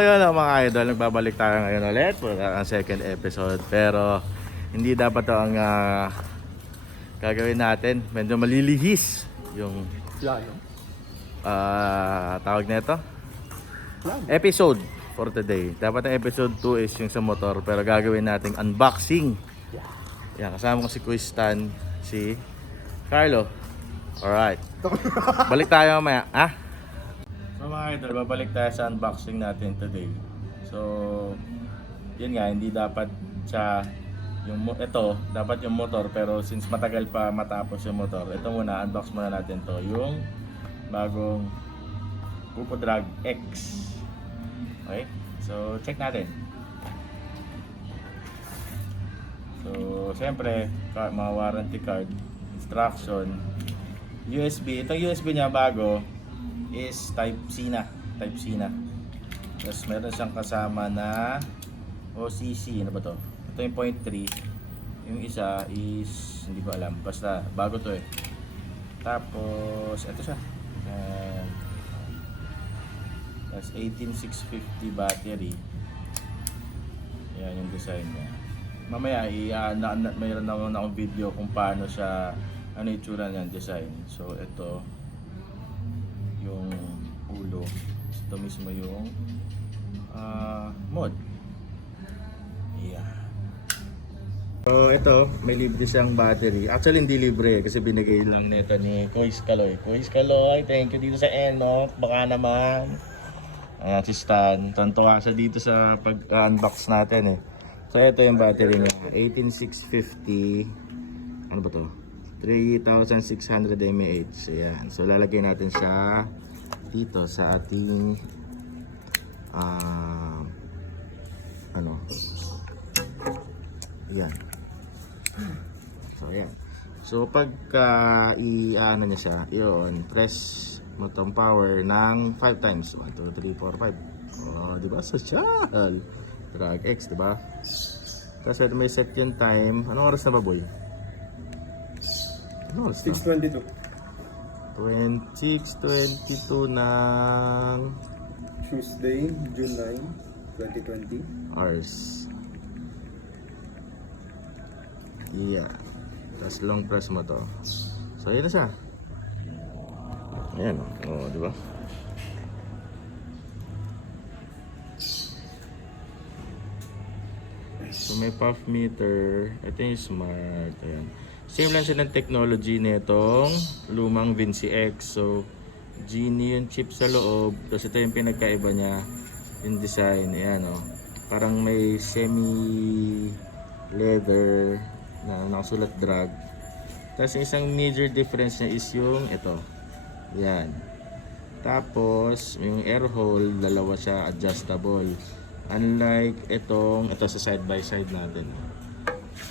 yun mga idol, nagbabalik tayo ngayon ulit for ang second episode. Pero hindi dapat to ang gagawin natin. Medyo malilihis yung tawag nito episode for today. Dapat ang episode 2 is yung sa motor, pero gagawin nating unboxing. Yan, kasama ko si Stan, si Carlo. Alright, balik tayo mamaya. So mga idol, babalik tayo sa unboxing natin today. So yun nga, hindi dapat siya yung ito, dapat yung motor, pero since matagal pa matapos yung motor, ito muna, unbox muna natin to, yung bagong Voopoo Drag X. Okay, so check natin. So siyempre, mga warranty card, instruction, USB. Itong USB niya bago is Type-C na. Tapos meron siyang kasama na OCC. Ano ba to? Ito yung 0.3. Yung isa is hindi ko alam. Basta bago to eh. Tapos ito siya. Tapos 18650 battery. Yan yung design niya. Mamaya mayroon naman akong video kung paano siya, ano yung tsura niyan, design. So ito yung ulo, ito mismo yung mod. Yeah. So ito, may libre siyang battery. Actually hindi libre kasi binigay lang nito ni Kuis Kaloy, thank you dito sa Enoch. Baka naman ayan si Stan, tuntua siya dito sa pag-unbox natin eh. So ito yung battery niya, 18650. Ano ba to? 3600 mAh. Ayan. So lalagay natin siya dito sa ating ano? Ayan. So ayan. So pagka i-ano niya siya, i-on, press mo tong power ng 5 times. 1, 2, 3, 4, 5. Oh, di ba? Social. Drag X, di ba? Kasi may set yung time. Anong oras na ba, boy? 6:22. 6:22 ng Tuesday, June 9, 2020. hours. Yeah. Tapos long press mo to. So, ayan na siya. Ayan. O, di ba? So, may puff meter. Ito yung smart. Ayan. Same lang siya ng technology nitong lumang Vinci X. So, Genie yung chip sa loob. Tapos ito yung pinagkaiba niya, yung design. Ayan o. Parang may semi-leather na nakasulat drag. Tapos yung isang major difference niya is yung ito. Ayan. Tapos, yung air hole, dalawa siya, adjustable. Unlike ito sa side by side natin.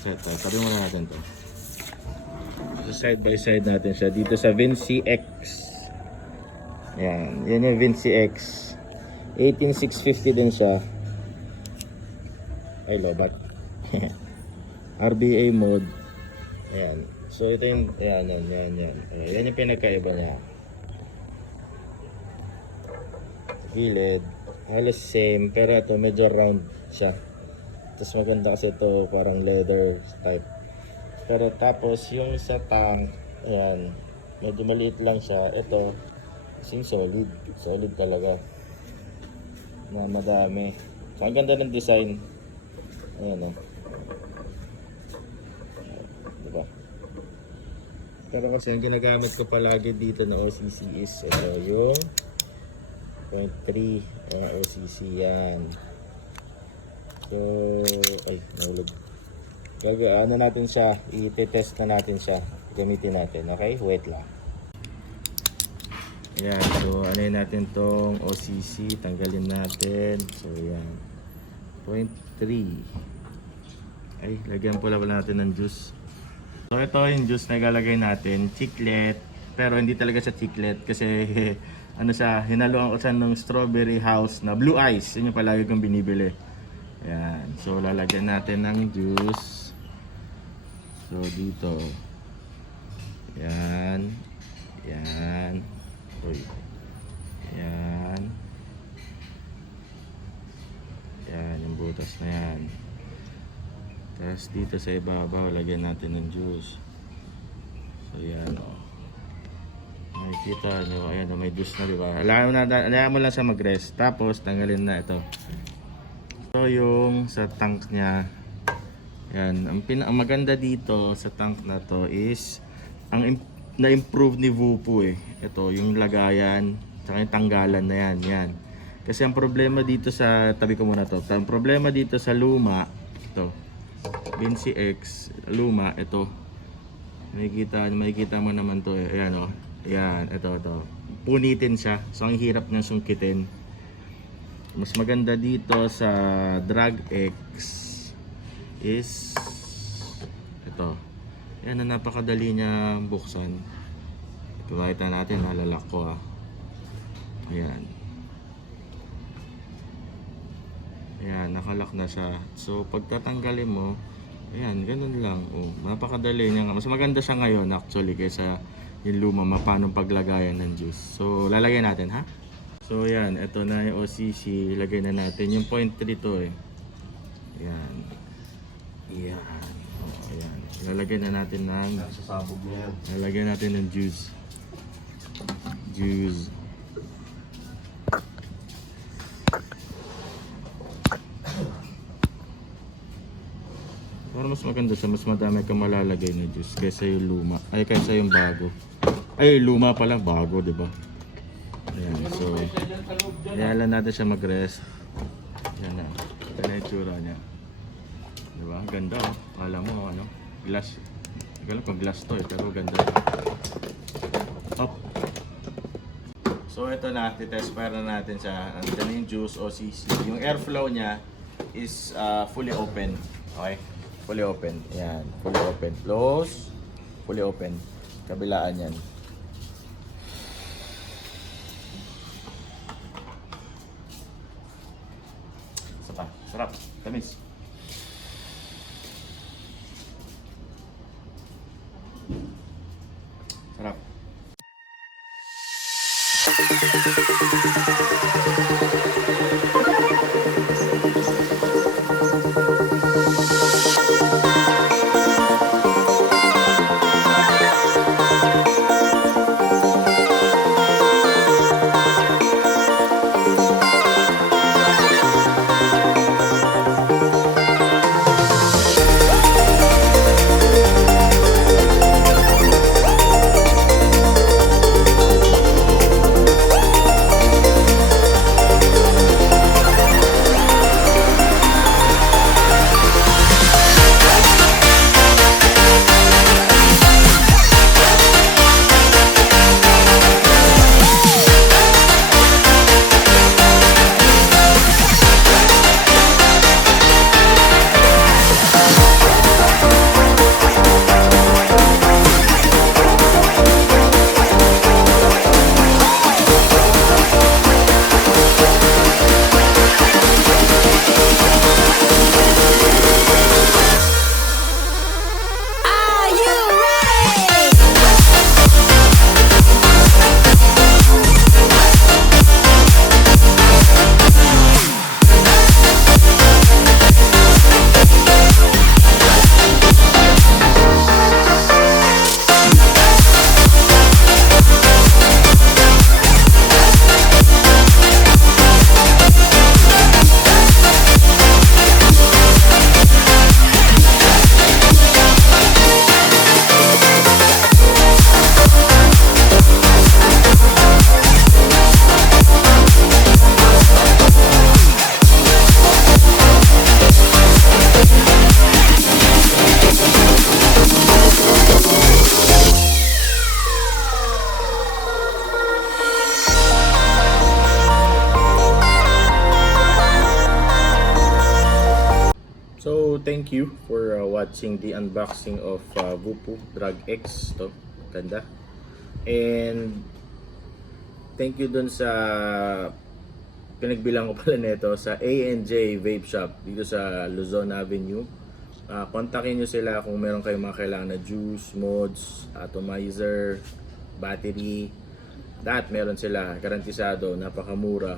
So ito, tabi muna natin to. Side by side natin siya dito sa Vinci X. Yan yung Vinci X. 18650 din siya. Ay, lobat. RBA mode. Ayan. So ito yung yan. Yan yung pinagkaiba niya. Gilid halos same, pero ito medyo round siya. Tapos maganda kasi ito parang leather type. Pero tapos yung sa tank, ayan, medyo maliit lang siya. Ito, kasing solid talaga. Na madami. So, ang ganda ng design. Ayan o. Diba? Pero kasi ang ginagamit ko palagi dito na OCC is ito yung 0.3 OCC yan. So, ay, nahulog. Ano natin siya, i-test na natin siya, gamitin natin, okay? Wait lang. Ayan, so ano natin tong OCC, tanggalin natin. So yan, 0.3. Ay, lagyan pala natin ng juice. So ito yung juice na ilalagay natin, chiclet. Pero hindi talaga siya chiclet kasi ano siya, hinaluan ko siya ng strawberry house na blue ice. Yun yung palagi kong binibili. Ayan, so lalagyan natin ng juice. So dito. Yan. Yan. Uy. Yan. butas na yan. Tapos dito sa ibabaw, lagyan natin ng juice. So yan o. Makikita nyo, ayan o, may juice na, diba? Alayaan mo lang siya mag-rest. Tapos tanggalin na ito. So yung sa tank niya, yan, ang maganda dito sa tank na to is na-improve ni Voopoo eh. Ito, yung lagayan, tsaka yung tanggalan na yan, yan. Kasi ang problema dito sa, tabi ko muna to, ang problema dito sa luma, ito, Vinci X, luma, ito, makikita mo naman to eh, ayan o, ayan, ito, punitin siya, so ang hirap niyang sungkitin. Mas maganda dito sa Drag X is ito. Yan na, napakadali niya buksan. Pakita natin, nalalak ko ah. Ayan. Ayan, nakalak na siya. So pagtatanggalin mo, ayan, ganun lang. Oh, napakadali niya. Mas maganda siya ngayon actually kaysa yung luma, paano paglagayan ng juice. So lalagyan natin ha. So yan, ito na yung OCC, ilagay na natin. Yung 0.3 to eh. Yan. Yan. Oh, yan. Ilalagay na natin ng... Sasabog niya yan. Ilalagay natin ng juice. Juice. Para mas maganda siya, mas madami kang malalagay na juice kaysa yung luma. Ay, kaysa yung bago. Ay, luma pala, bago, di ba? Ayan, so ayan lang natin siya mag-rest. Yan na, ito na yung tsura niya, diba? Ganda oh, alam mo ano, glass. Hindi ko alam glass to eh, pero ganda. Up. So ito na, titest para na natin siya. Ito na yung juice OCC. Yung airflow niya is fully open. Okay, fully open. Ayan, fully open. Close, fully open. Kabilaan yan. Sarap, tamis. Sarap. So thank you for watching the unboxing of Voopoo Drag X. To ganda. And thank you dun sa pinagbilang ko pala nito sa A&J Vape Shop dito sa Luzon Avenue. Kontakin nyo sila kung meron kayong mga kailangan na juice, mods, atomizer, battery. Meron sila, garantisado, napakamura.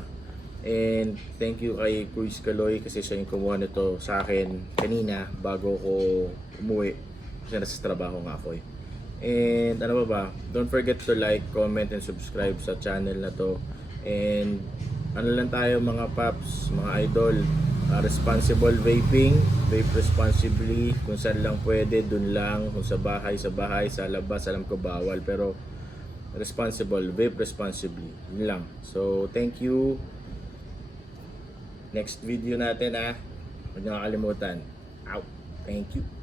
And thank you kay Cruz Caloy kasi siya yung kumuha nito sa akin kanina bago ko umuwi kasi nasa trabaho nga ako eh. And ano ba, don't forget to like, comment, and subscribe sa channel na to. And ano lang tayo mga paps, mga idol, responsible vaping, vape responsibly, kung saan lang pwede, dun lang, kung sa bahay, sa labas, alam ko bawal, pero responsible, vape responsibly, yun lang. So thank you. Next video natin huwag niyo kakalimutan. Out. Thank you.